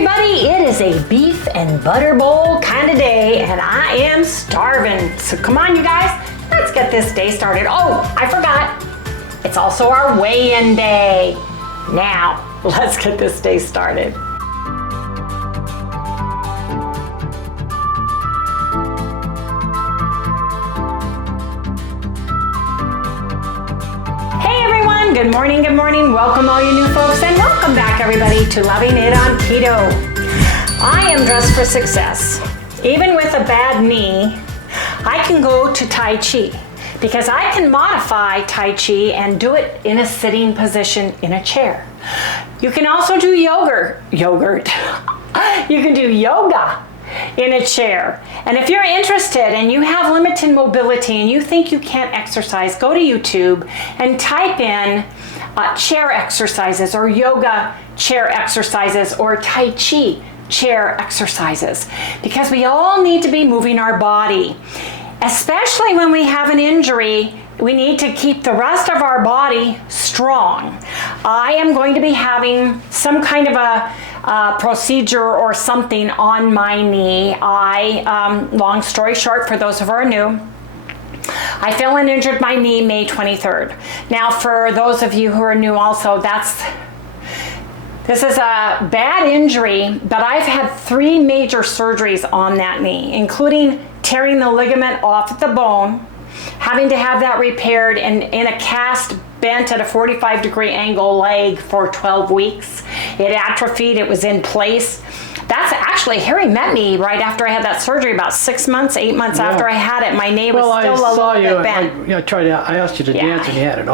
everybody, it is a beef and butter bowl kind of day and I am starving. So come on you guys, let's get this day started. Oh, I forgot, it's also our weigh-in day. Now, let's get this day started. Good morning, good morning. Welcome all you new folks and welcome back everybody to Loving It on Keto. I am dressed for success. Even with a bad knee, I can go to Tai Chi because I can modify Tai Chi and do it in a sitting position in a chair. You can also do yogurt. You can do yoga in a chair. And if you're interested and you have limited mobility and you think you can't exercise, go to YouTube and type in chair exercises or yoga chair exercises or Tai Chi chair exercises, because we all need to be moving our body. Especially when we have an injury, we need to keep the rest of our body strong. I am going to be having some kind of a procedure or something on my knee. Long story short, for those who are new, I fell and injured my knee May 23rd. Now, for those of you who are new also, this is a bad injury, but I've had 3 major surgeries on that knee, including tearing the ligament off the bone, having to have that repaired in a cast bent at a 45-degree angle leg for 12 weeks. It atrophied, it was in place. That's actually, Harry met me right after I had that surgery, about 6 months, 8 months after I had it. My knee was still a little bit bent. I asked you to dance and you had it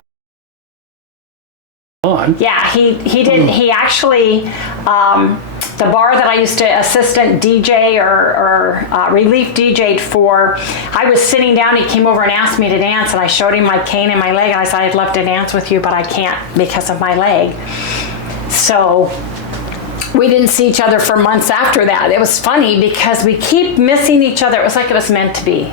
on. Yeah, he did. He actually, the bar that I used to assistant DJ or relief DJ'd for, I was sitting down, he came over and asked me to dance, and I showed him my cane and my leg, and I said, I'd love to dance with you, but I can't because of my leg. So we didn't see each other for months after that. It was funny because we keep missing each other. It was like it was meant to be.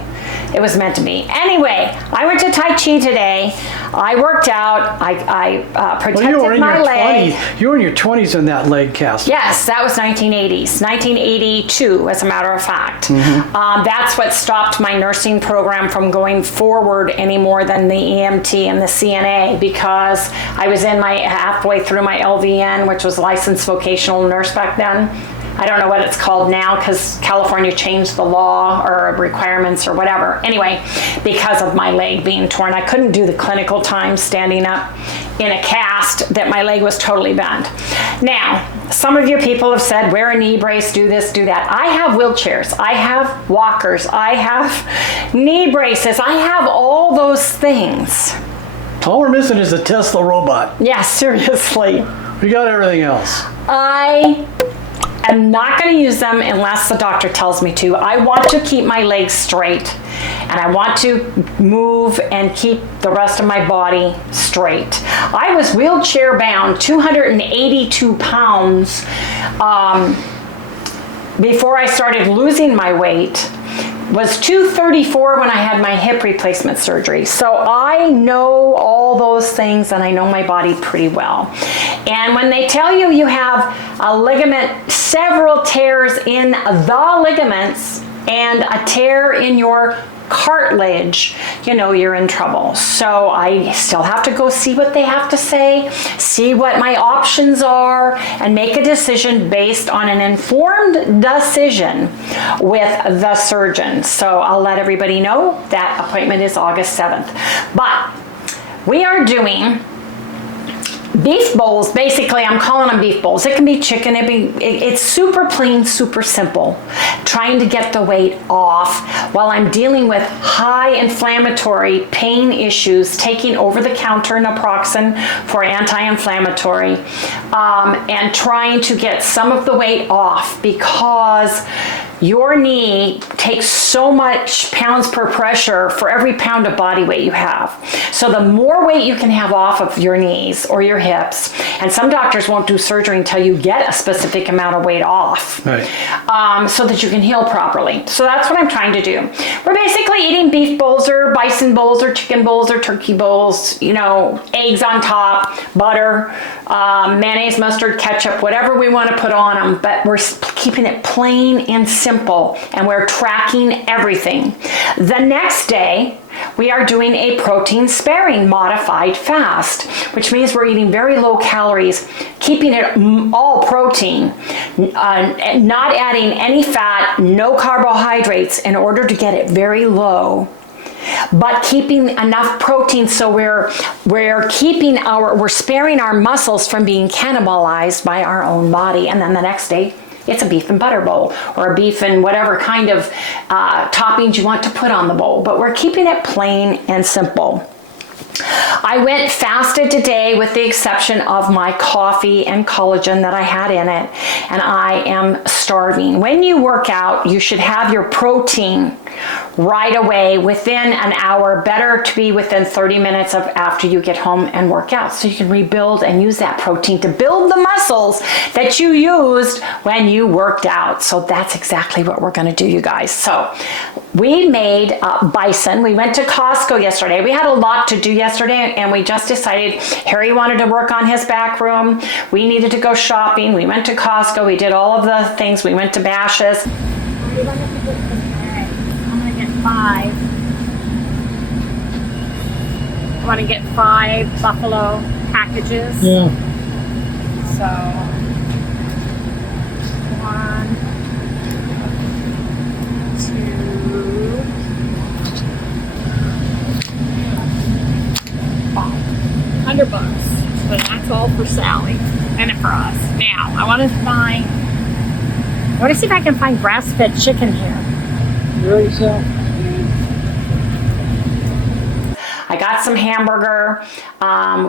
It was meant to be. Anyway, I went to Tai Chi today. I worked out. I protected my leg. You were in your 20s in that leg cast. Yes, that was 1980s. 1982, as a matter of fact. Mm-hmm. That's what stopped my nursing program from going forward any more than the EMT and the CNA, because I was in my halfway through my LVN, which was licensed vocational nurse back then. I don't know what it's called now because California changed the law or requirements or whatever. Anyway, because of my leg being torn, I couldn't do the clinical time standing up in a cast, that my leg was totally bent. Now, some of you people have said, wear a knee brace, do this, do that. I have wheelchairs, I have walkers, I have knee braces, I have all those things. All we're missing is a Tesla robot. Yeah, seriously. We got everything else. I'm not going to use them unless the doctor tells me to. I want to keep my legs straight, and I want to move and keep the rest of my body straight. I was wheelchair bound, 282 pounds before I started losing my weight. Was 234 when I had my hip replacement surgery. So I know all those things and I know my body pretty well. And when they tell you you have a ligament, several tears in the ligaments and a tear in your cartilage, you know you're in trouble. So I still have to go see what they have to say, see what my options are, and make a decision based on an informed decision with the surgeon. So I'll let everybody know that appointment is August 7th. But we are doing beef bowls. Basically, I'm calling them beef bowls. It can be chicken. It's super plain, super simple. Trying to get the weight off while I'm dealing with high inflammatory pain issues, taking over-the-counter naproxen for anti-inflammatory, and trying to get some of the weight off, because your knee takes so much pounds per pressure for every pound of body weight you have. So the more weight you can have off of your knees or your hips, and some doctors won't do surgery until you get a specific amount of weight off, Right. So that you can heal properly. So that's what I'm trying to do. We're basically eating beef bowls or bison bowls or chicken bowls or turkey bowls, you know, eggs on top, butter, mayonnaise, mustard, ketchup, whatever we want to put on them, but we're keeping it plain and simple, and we're tracking everything. The next day, we are doing a protein sparing modified fast, which means we're eating very low calories, keeping it all protein, not adding any fat, no carbohydrates in order to get it very low, but keeping enough protein so we're sparing our muscles from being cannibalized by our own body. And then the next day, it's a beef and butter bowl, or a beef and whatever kind of toppings you want to put on the bowl, but we're keeping it plain and simple. I went fasted today with the exception of my coffee and collagen that I had in it, and I am starving. When you work out, you should have your protein right away within an hour. Better to be within 30 minutes of after you get home and work out, so you can rebuild and use that protein to build the muscles that you used when you worked out. So that's exactly what we're going to do, you guys. So we made bison. We went to Costco yesterday. We had a lot to do yesterday, and we just decided Harry wanted to work on his back room. We needed to go shopping. We went to Costco. We did all of the things. We went to Bash's. I'm gonna get 5. I want to get 5 buffalo packages. Yeah. So 1, 2, 5. $100. But that's all for Sally and for us. Now I want to see if I can find grass-fed chicken here. Really, so? I got some hamburger.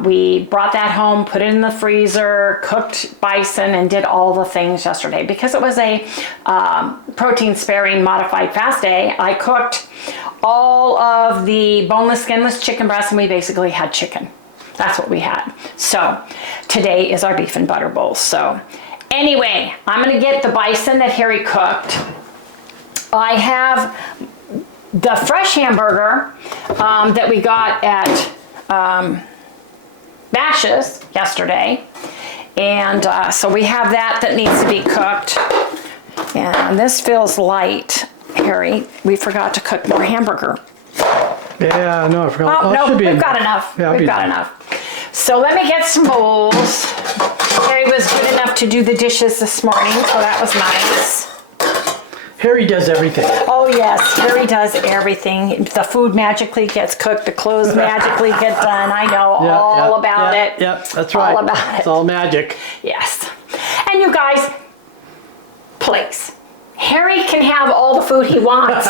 We brought that home, put it in the freezer, cooked bison, and did all the things yesterday. Because it was a protein sparing modified fast day, I cooked all of the boneless, skinless chicken breasts, and we basically had chicken. That's what we had. So today is our beef and butter bowl. So anyway, I'm gonna get the bison that Harry cooked. I have the fresh hamburger that we got at Bash's yesterday. And so we have that needs to be cooked. And this feels light, Harry. We forgot to cook more hamburger. Yeah, no, I forgot. Oh, no, we've got enough. Yeah, we've got enough. So let me get some bowls. Harry was good enough to do the dishes this morning, so that was nice. Harry does everything. Oh yes, Harry does everything. The food magically gets cooked, the clothes magically get done. I know all about it. Yep, that's right. All about it. It's all magic. Yes. And you guys, please, Harry can have all the food he wants.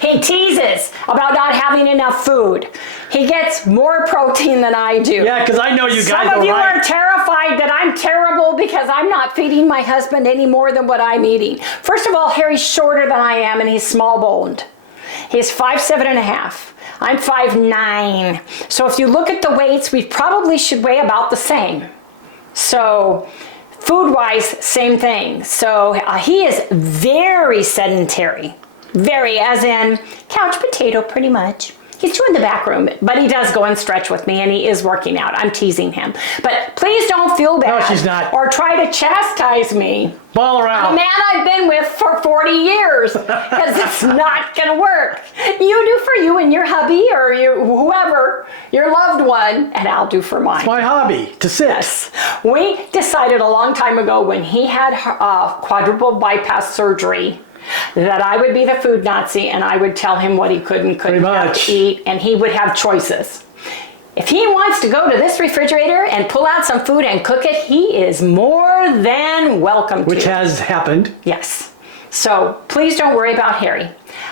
He teases about not having enough food. He gets more protein than I do. Yeah, because I know you guys Some of you are terrified that I'm terrible because I'm not feeding my husband any more than what I'm eating. First of all, Harry's shorter than I am, and he's small boned. He's 5'7.5". I'm 5'9". So if you look at the weights, we probably should weigh about the same. So food-wise, same thing. So he is very sedentary. Very, as in couch potato, pretty much. He's doing the back room, but he does go and stretch with me, and he is working out. I'm teasing him. But please don't feel bad. No, she's not. Or try to chastise me. Ball around. A man I've been with for 40 years, because it's not going to work. You do for you and your hubby, or whoever, your loved one, and I'll do for mine. It's my hobby, to sit. Yes. We decided a long time ago when he had quadruple bypass surgery that I would be the food Nazi, and I would tell him what he could and couldn't have to eat, and he would have choices. If he wants to go to this refrigerator and pull out some food and cook it, he is more than welcome to. Which has happened. Yes. So please don't worry about Harry.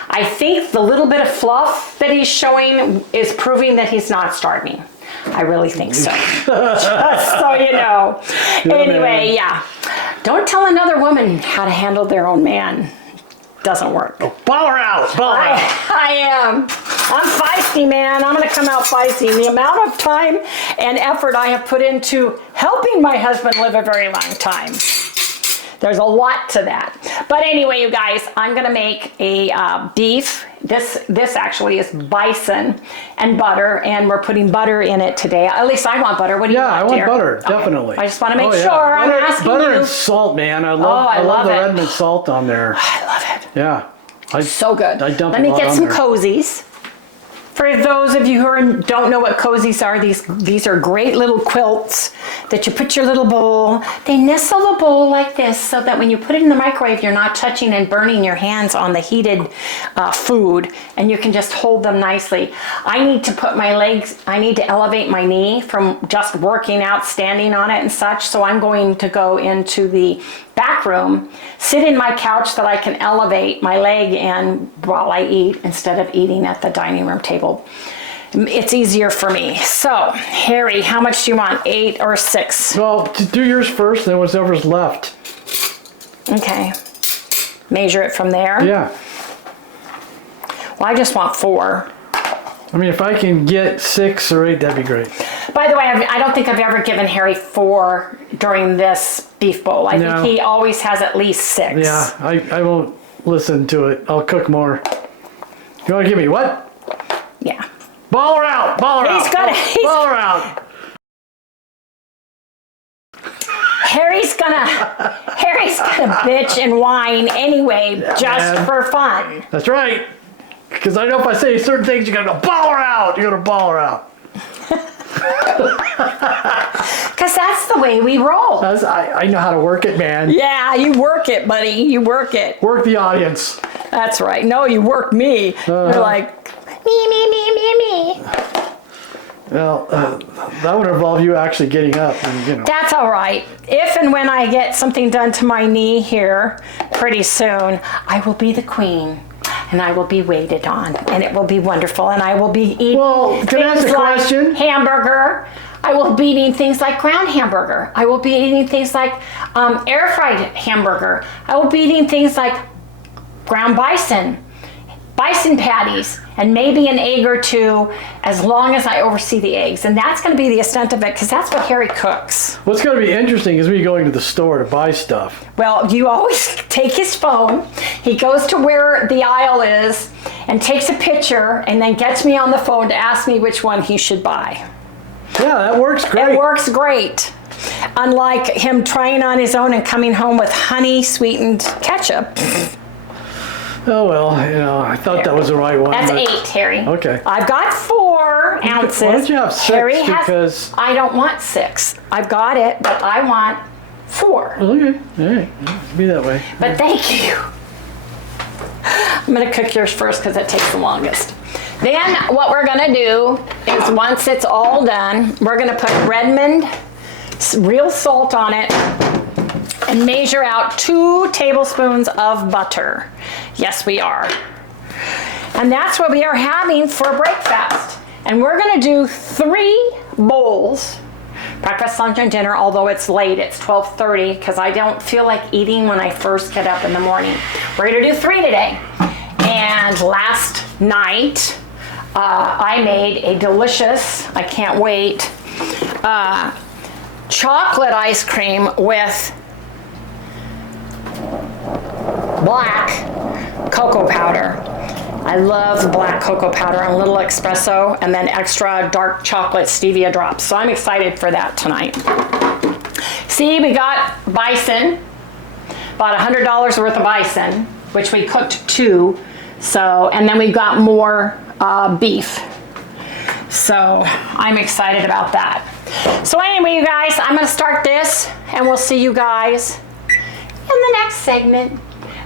I think the little bit of fluff that he's showing is proving that he's not starving. I really think so. Just so you know. Anyway, yeah. Don't tell another woman how to handle their own man. doesn't work. Ball her out. Ball her out. I am. I'm feisty, man. I'm going to come out feisty. The amount of time and effort I have put into helping my husband live a very long time. There's a lot to that. But anyway, you guys, I'm going to make a beef. This actually is bison and butter, and we're putting butter in it today. At least I want butter. What do you want, I want dear? butter, Okay. definitely. I just want to make sure Butter, I'm asking butter you. and salt, man. I I love love the it. Redmond salt on there. I love it. Yeah. So good. I dump Let a me lot get on some there. cozies. For those of you who don't know what cozies are, these are great little quilts that you put your little bowl. They nestle the bowl like this so that when you put it in the microwave, you're not touching and burning your hands on the heated food, and you can just hold them nicely. I need to put my legs, I need to elevate my knee from just working out, standing on it and such. So I'm going to go into the back room, sit in my couch that I can elevate my leg in while I eat instead of eating at the dining room table. It's easier for me. So, Harry, how much do you want? 8 or 6? Well, do yours first, then whatever's left. Okay. Measure it from there. Yeah. Well, I just want 4. I mean, if I can get 6 or 8, that'd be great. By the way, I don't think I've ever given Harry 4 during this beef bowl. I think he always has at least 6. Yeah, I won't listen to it. I'll cook more. You want to give me what? Yeah. Ball her out. Ball her out. Ball her out. Harry's gonna bitch and whine anyway, just for fun. That's right. Because I know if I say certain things, you're gonna ball her out. You're gonna ball her out. Because that's the way we roll. I know how to work it, man. Yeah, you work it, buddy. You work it. Work the audience. That's right. No, you work me. You're like, me. Well, that would involve you actually getting up and, you know. That's all right. If and when I get something done to my knee here pretty soon, I will be the queen. And I will be waited on, and it will be wonderful, and I will be eating can I ask a question? Hamburger. I will be eating things like ground hamburger. I will be eating things like air fried hamburger. I will be eating things like ground bison patties, and maybe an egg or 2, as long as I oversee the eggs. And that's going to be the extent of it, because that's what Harry cooks. What's going to be interesting is me going to the store to buy stuff. Well, you always take his phone. He goes to where the aisle is and takes a picture and then gets me on the phone to ask me which one he should buy. Yeah, that works great. It works great. Unlike him trying on his own and coming home with honey sweetened ketchup. Oh, well, you know, I thought that was the right one. That's but- 8, Harry. Okay. I've got 4 ounces. Why don't you have 6? Harry Because... I don't want 6. I've got it, but I want 4. Okay, all right. Be that way. But thank you. I'm gonna cook yours first because it takes the longest. Then what we're gonna do is, once it's all done, we're gonna put Redmond real salt on it and measure out 2 tablespoons of butter. Yes, we are. And that's what we are having for breakfast. And we're gonna do 3 bowls, breakfast, lunch, and dinner, although it's late, it's 12:30, because I don't feel like eating when I first get up in the morning. We're gonna do 3 today. And last night, I made a delicious, I can't wait, chocolate ice cream with black cocoa powder. I love black cocoa powder and a little espresso, and then extra dark chocolate stevia drops. So I'm excited for that tonight. See, we got bison, about $100 worth of bison, which we cooked 2. So, and then we've got more beef. So I'm excited about that. So anyway, you guys, I'm gonna start this, and we'll see you guys in the next segment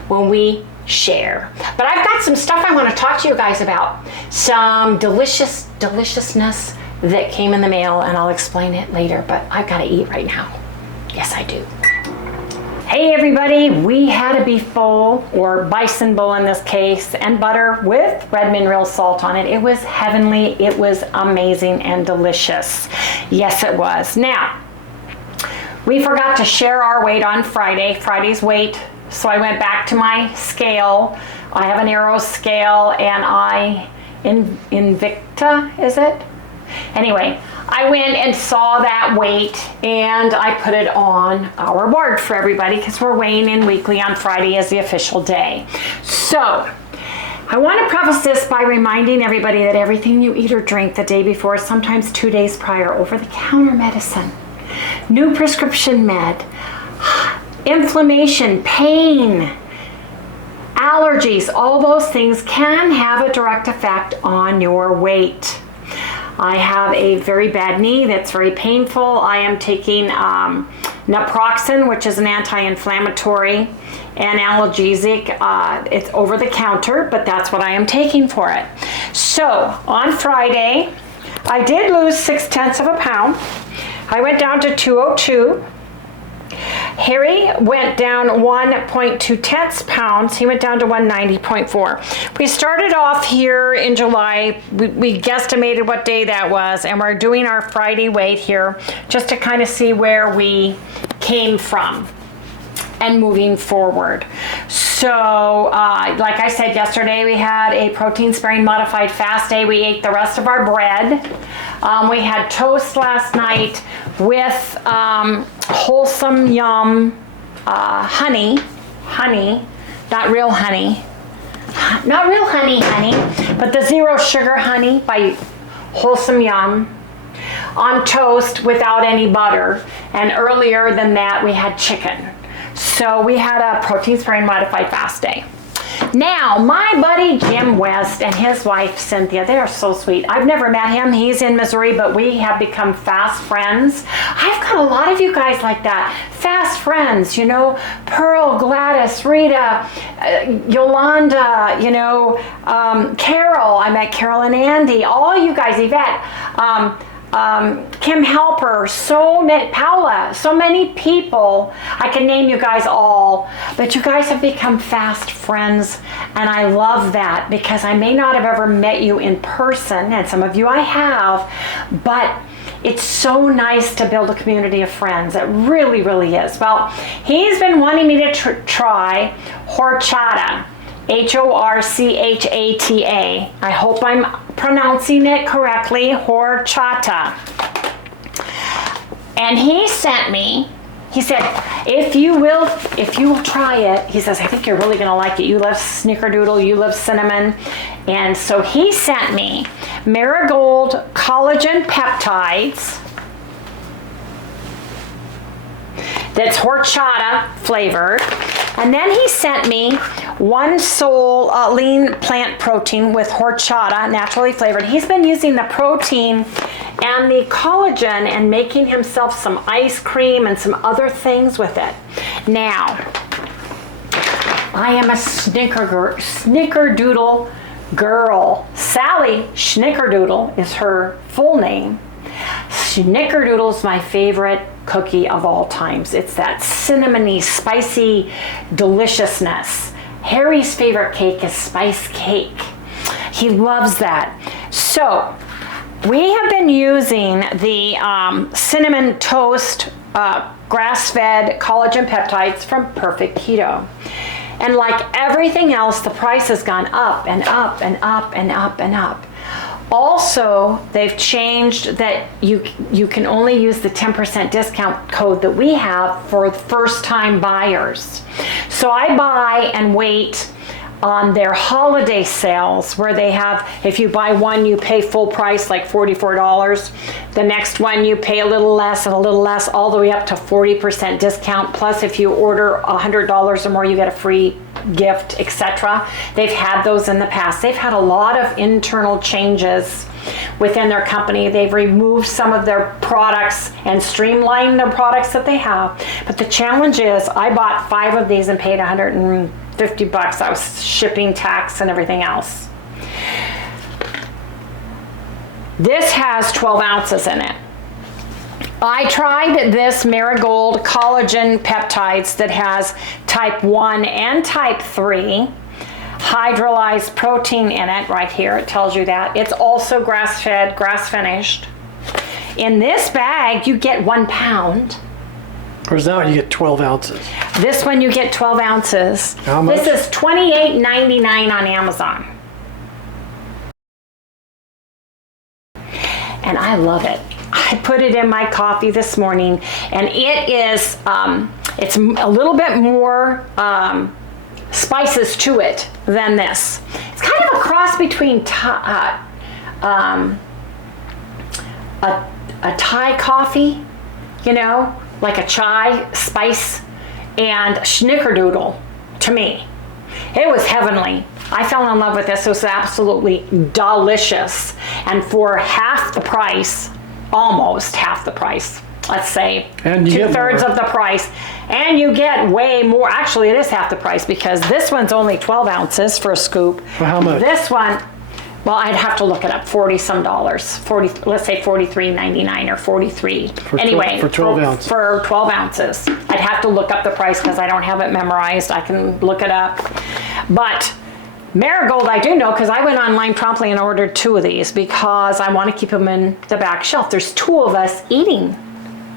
when we share. But I've got some stuff I want to talk to you guys about. Some deliciousness that came in the mail, and I'll explain it later, but I've got to eat right now. Yes, I do. Hey everybody, we had a beef bowl, or bison bowl in this case, and butter with Redmond real salt on it. It was heavenly, it was amazing and delicious. Yes, it was. Now, we forgot to share our weight on Friday. Friday's weight So I went back to my scale. I have an Aero scale, and Invicta, is it? Anyway, I went and saw that weight, and I put it on our board for everybody because we're weighing in weekly on Friday as the official day. So I want to preface this by reminding everybody that everything you eat or drink the day before, sometimes 2 days prior, over-the-counter medicine, new prescription med, inflammation, pain, allergies, all those things can have a direct effect on your weight. I have a very bad knee that's very painful. I am taking naproxen, which is an anti-inflammatory and analgesic. It's over the counter, but that's what I am taking for it. So on Friday, I did lose 0.6 of a pound. I went down to 202. Harry went down 1.2 pounds. He went down to 190.4. We started off here in July. We guesstimated what day that was, and we're doing our Friday weight here just to kind of see where we came from and moving forward. So like I said yesterday, we had a protein sparing modified fast day. We ate the rest of our bread. We had toast last night with wholesome yum honey, not real honey, but the zero sugar honey by Wholesome Yum on toast without any butter. And earlier than that, we had chicken. So we had a protein sparing modified fast day. Now, my buddy Jim West and his wife Cynthia, they are so sweet. I've never met him. He's in Missouri, but we have become fast friends. I've got a lot of you guys like that. Fast friends, you know, Pearl, Gladys, Rita, Yolanda, you know, Carol. I met Carol and Andy, all you guys, Yvette. Kim Helper, so many, Paula, so many people. I can name you guys all, but you guys have become fast friends, and I love that because I may not have ever met you in person, and some of you I have, but it's so nice to build a community of friends. It really, really is. Well, he's been wanting me to try horchata. Horchata. I hope I'm pronouncing it correctly, horchata. And he sent me, he said, if you will try it, he says, I think you're really gonna like it. You love snickerdoodle, you love cinnamon. And so he sent me marigold collagen peptides that's horchata flavored. And then he sent me One Soul lean plant protein with horchata, naturally flavored. He's been using the protein and the collagen and making himself some ice cream and some other things with it. Now, I am a snickerdoodle girl. Sally Snickerdoodle is her full name. Snickerdoodle's my favorite cookie of all times. It's that cinnamony, spicy deliciousness. Harry's favorite cake is spice cake. He loves that. So we have been using the cinnamon toast grass-fed collagen peptides from Perfect Keto. And like everything else, the price has gone up and up and up and up and up. Also, they've changed that you can only use the 10% discount code that we have for first-time buyers. So I buy and wait on their holiday sales where they have, if you buy one, you pay full price, like $44. The next one, you pay a little less and a little less, all the way up to 40% discount. Plus, if you order $100 or more, you get a free gift, etc. They've had those in the past. They've had a lot of internal changes within their company. They've removed some of their products and streamlined their products that they have. But the challenge is, I bought 5 of these and paid $150. That was shipping, tax, and everything else. This has 12 ounces in it. I tried this Marigold collagen peptides that has type 1 and type 3 hydrolyzed protein in it. Right here it tells you that. It's also grass-fed, grass-finished. In this bag you get 1 pound. Or is that what you get 12 ounces? This one you get 12 ounces. How much? This is $28.99 on Amazon. And I love it. I put it in my coffee this morning, and it is, it's a little bit more spices to it than this. It's kind of a cross between a Thai coffee, you know, like a chai spice, and snickerdoodle to me. It was heavenly. I fell in love with this. It was absolutely delicious. And for half the price, almost half the price, let's say, and 2/3 of the price, and you get way more. Actually, it is half the price because this one's only 12 ounces for a scoop. For how much? This one, well, I'd have to look it up. 40 some dollars. 40, let's say $43.99 or 43. Anyway, for 12 ounces. For 12 ounces. I'd have to look up the price because I don't have it memorized. I can look it up. But Marigold, I do know because I went online promptly and ordered 2 of these because I want to keep them in the back shelf. There's 2 of us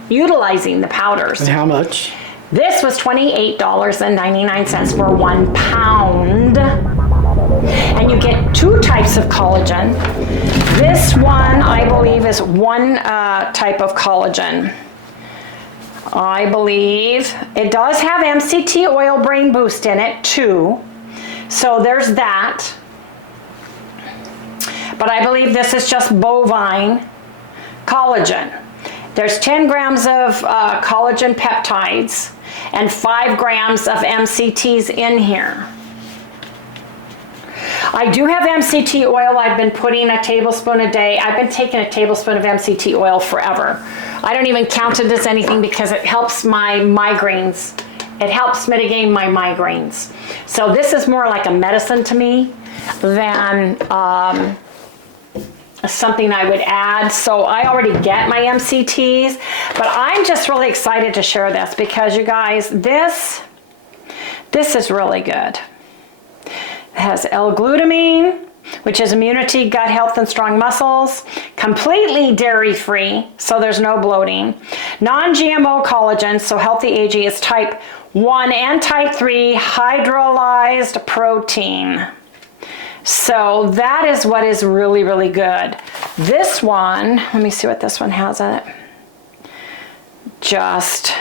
utilizing the powders. And how much? This was $28.99 for 1 pound. And you get 2 types of collagen. This one, I believe, is one type of collagen. I believe it does have MCT oil brain boost in it too. So there's that. But I believe this is just bovine collagen. There's 10 grams of collagen peptides and 5 grams of MCTs in here. I do have MCT oil. I've been putting a tablespoon a day. I've been taking a tablespoon of MCT oil forever. I don't even count it as anything because it helps my migraines. It helps mitigate my migraines. So this is more like a medicine to me than something I would add. So I already get my MCTs, but I'm just really excited to share this because you guys, this is really good. It has L-glutamine, which is immunity, gut health, and strong muscles. Completely dairy-free, so there's no bloating. Non-GMO collagen, so healthy aging is type 1 and type 3 hydrolyzed protein. So that is what is really, really good. This one, let me see what this one has in it. Just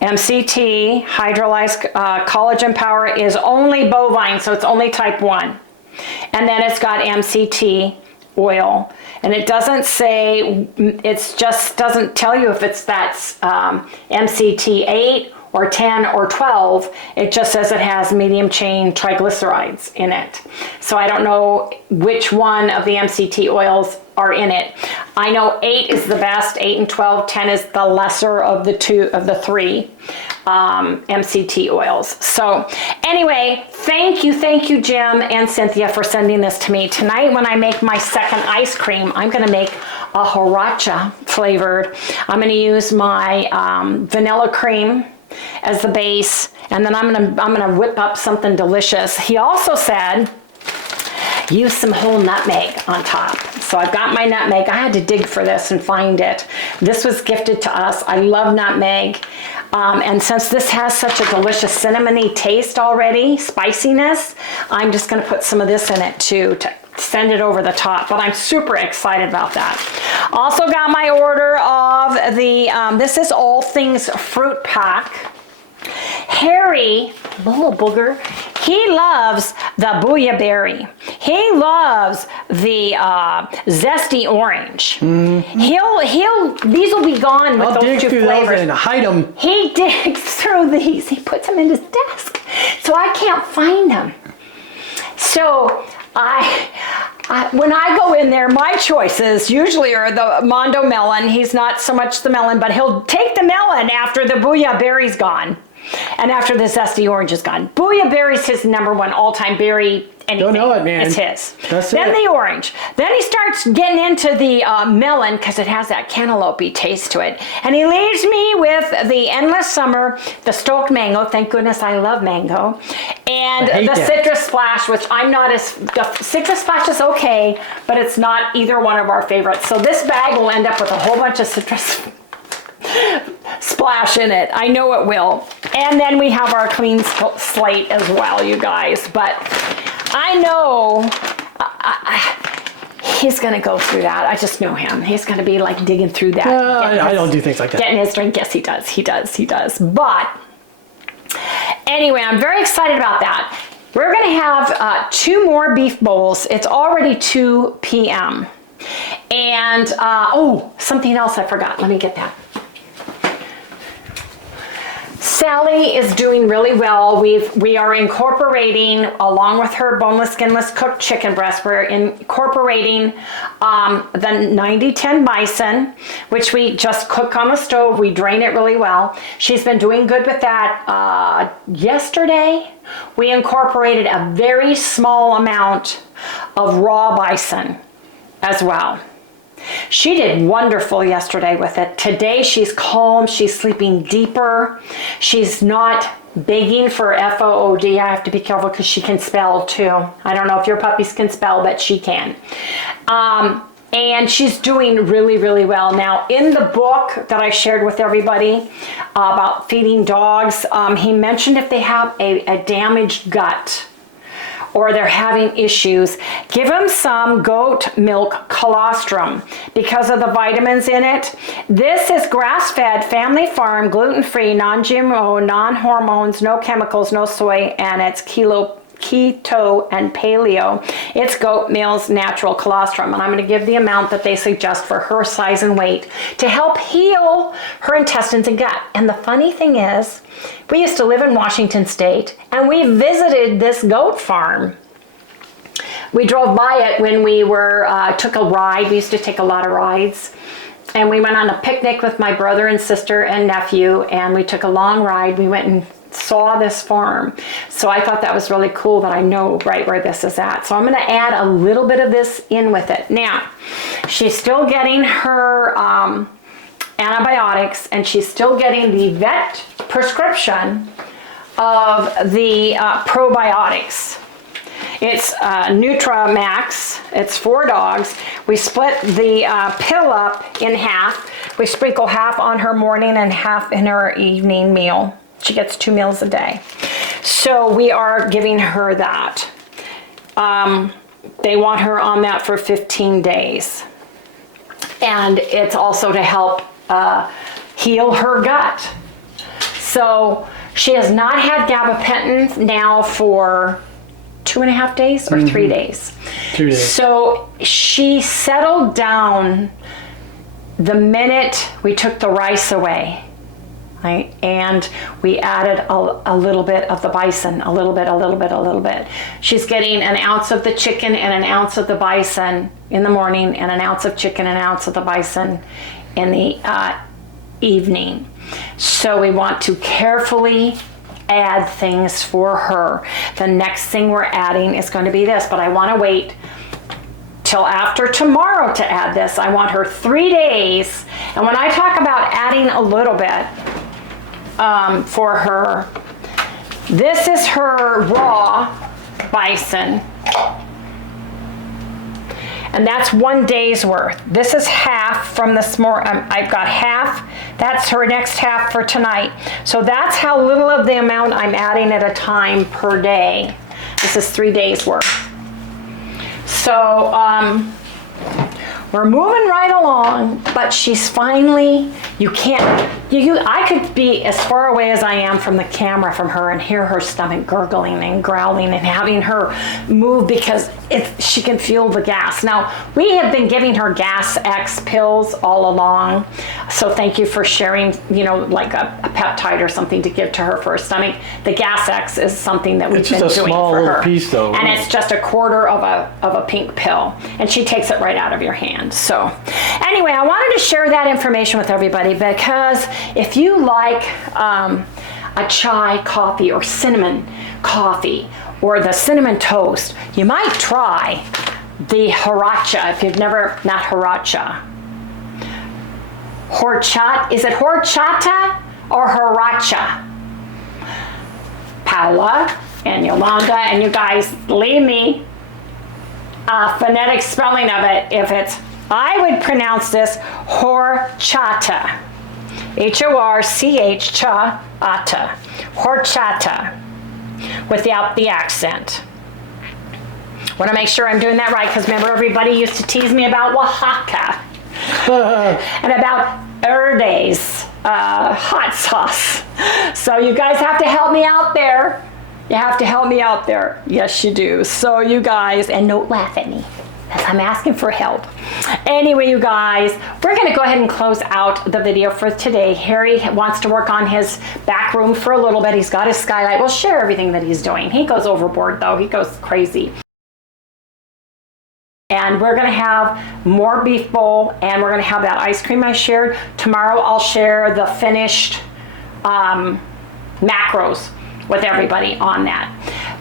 MCT, hydrolyzed collagen power is only bovine, so it's only type 1. And then it's got MCT oil. And it doesn't say, it just doesn't tell you if it's that's MCT 8 or 10 or 12. It just says it has medium chain triglycerides in it. So I don't know which one of the MCT oils are in it. I know 8 is the best, 8 and 12, 10 is the lesser of the 3 MCT oils. So anyway, thank you Jim and Cynthia for sending this to me. Tonight when I make my second ice cream, I'm gonna make a Sriracha flavored. I'm gonna use my vanilla cream as the base, and then I'm gonna whip up something delicious. He also said use some whole nutmeg on top. So I've got my nutmeg. I had to dig for this and find it. This was gifted to us. I love nutmeg. And since this has such a delicious cinnamony taste already, spiciness, I'm just gonna put some of this in it too to send it over the top, but I'm super excited about that. Also got my order of the, this is All Things Fruit Pack. Harry, little booger, he loves the Booyah Berry. He loves the zesty orange. Mm-hmm. These will be gone with those 2 flavors. And hide them. He digs through these. He puts them in his desk, so I can't find them. So when I go in there, my choices usually are the Mondo melon. He's not so much the melon, but he'll take the melon after the Booyah Berry's gone. And after the zesty orange is gone. Booyah Berry's his #1 all-time berry. Anything. Don't know it, man. It's his. Then the orange. Then he starts getting into the melon because it has that cantaloupe taste to it. And he leaves me with the Endless Summer, the Stoked Mango. Thank goodness I love mango. And the Citrus Splash, which I'm not as, the Citrus Splash is okay, but it's not either one of our favorites. So this bag will end up with a whole bunch of citrus splash in it. I know it will. And then we have our clean slate as well, you guys. But I know he's going to go through that. I just know him. He's going to be like digging through that. I don't do things like that. Getting his drink. Yes, he does. He does. He does. But anyway, I'm very excited about that. We're going to have 2 more beef bowls. It's already 2 p.m. And, oh, something else I forgot. Let me get that. Sally is doing really well. We are incorporating, along with her boneless, skinless cooked chicken breast, we're incorporating the 90-10 bison, which we just cook on the stove. We drain it really well. She's been doing good with that. Yesterday, we incorporated a very small amount of raw bison as well. She did wonderful yesterday with it. Today she's calm, she's sleeping deeper. She's not begging for FOOD. I have to be careful because she can spell too. I don't know if your puppies can spell, but she can. And she's doing really, really well. Now, in the book that I shared with everybody about feeding dogs, he mentioned if they have a damaged gut, or they're having issues, give them some goat milk colostrum because of the vitamins in it. This is grass-fed, family farm, gluten-free, non-GMO, non-hormones, no chemicals, no soy, and it's keto and paleo. It's goat meal's natural colostrum, and I'm going to give the amount that they suggest for her size and weight to help heal her intestines and gut. And the funny thing is, we used to live in Washington State, and we visited this goat farm. We drove by it when we took a ride. We used to take a lot of rides. And we went on a picnic with my brother and sister and nephew, and we took a long ride. We went and saw this farm. So I thought that was really cool that I know right where this is at. So I'm going to add a little bit of this in with it. Now, she's still getting her antibiotics, and she's still getting the vet prescription of the probiotics. It's Nutramax. It's for dogs. We split the pill up in half. We sprinkle half on her morning and half in her evening meal. She gets 2 meals a day. So we are giving her that. They want her on that for 15 days. And it's also to help heal her gut. So she has not had gabapentin now for 2.5 days or 3 days. 2 days. So she settled down the minute we took the rice away. Right? And we added a little bit of the bison, a little bit. She's getting an ounce of the chicken and an ounce of the bison in the morning, and an ounce of chicken and an ounce of the bison in the evening. So we want to carefully add things for her. The next thing we're adding is going to be this, but I want to wait till after tomorrow to add this. I want her 3 days. And when I talk about adding a little bit for her, this is her raw bison. And that's 1 day's worth. This is half from this morning. I've got half. That's her next half for tonight. So that's how little of the amount I'm adding at a time per day. This is 3 days worth. So we're moving right along, but she's finally, I could be as far away as I am from the camera from her and hear her stomach gurgling and growling and having her move because she can feel the gas. Now, we have been giving her Gas X pills all along. So thank you for sharing, like a peptide or something to give to her for her stomach. The Gas X is something that we've been doing for her. It's just a small little piece though. And it's just a quarter of a pink pill. And she takes it right out of your hand. So anyway, I wanted to share that information with everybody because if you like a chai coffee or cinnamon coffee or the cinnamon toast, you might try the Horacha if you've never, not Horacha. Is it horchata or Horacha? Paula and Yolanda and you guys, leave me a phonetic spelling of it if it's, I would pronounce this horchata. H-O-R-C-H, horchata, horchata, without the accent. Want to make sure I'm doing that right, because remember everybody used to tease me about Oaxaca and about Verdes hot sauce. So you guys have to help me out there. You have to help me out there. Yes, you do. So you guys, and don't laugh at me, because I'm asking for help. Anyway, you guys, we're going to go ahead and close out the video for today. Harry wants to work on his back room for a little bit. He's got his skylight. We'll share everything that he's doing. He goes overboard, though. He goes crazy. And we're gonna have more beef bowl, and we're gonna have that ice cream I shared. Tomorrow I'll share the finished macros with everybody on that.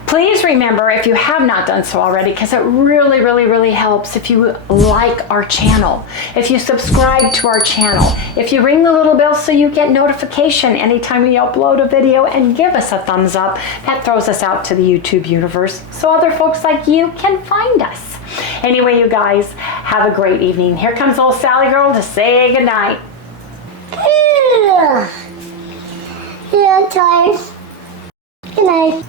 Please remember, if you have not done so already, because it really, really, really helps if you like our channel, if you subscribe to our channel, if you ring the little bell so you get notification anytime we upload a video, and give us a thumbs up. That throws us out to the YouTube universe so other folks like you can find us. Anyway, you guys, have a great evening. Here comes old Sally Girl to say goodnight. Yeah, I'm tired. Good night.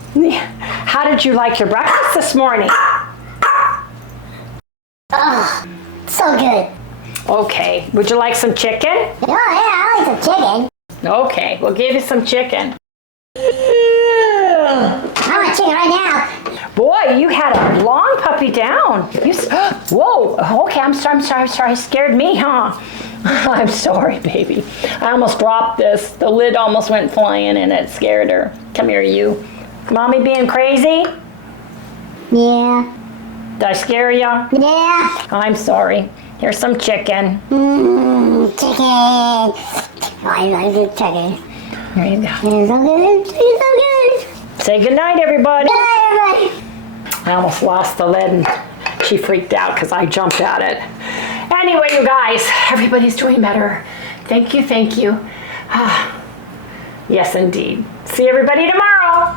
How did you like your breakfast this morning? Oh, so good. Okay, would you like some chicken? Oh, yeah, I like some chicken. Okay, we'll give you some chicken. I want chicken right now. Boy, you had a long puppy down. Whoa, okay, I'm sorry, scared me, huh? I'm sorry, baby. I almost dropped this. The lid almost went flying and it scared her. Come here, you. Mommy being crazy? Yeah. Did I scare ya? Yeah. I'm sorry. Here's some chicken. Chicken. Oh, I like the chicken. There you go. It's so good. It's so good. Say goodnight, everybody. Good night, everybody. I almost lost the lid and she freaked out because I jumped at it. Anyway, you guys, everybody's doing better. Thank you, thank you. Yes, indeed. See everybody tomorrow.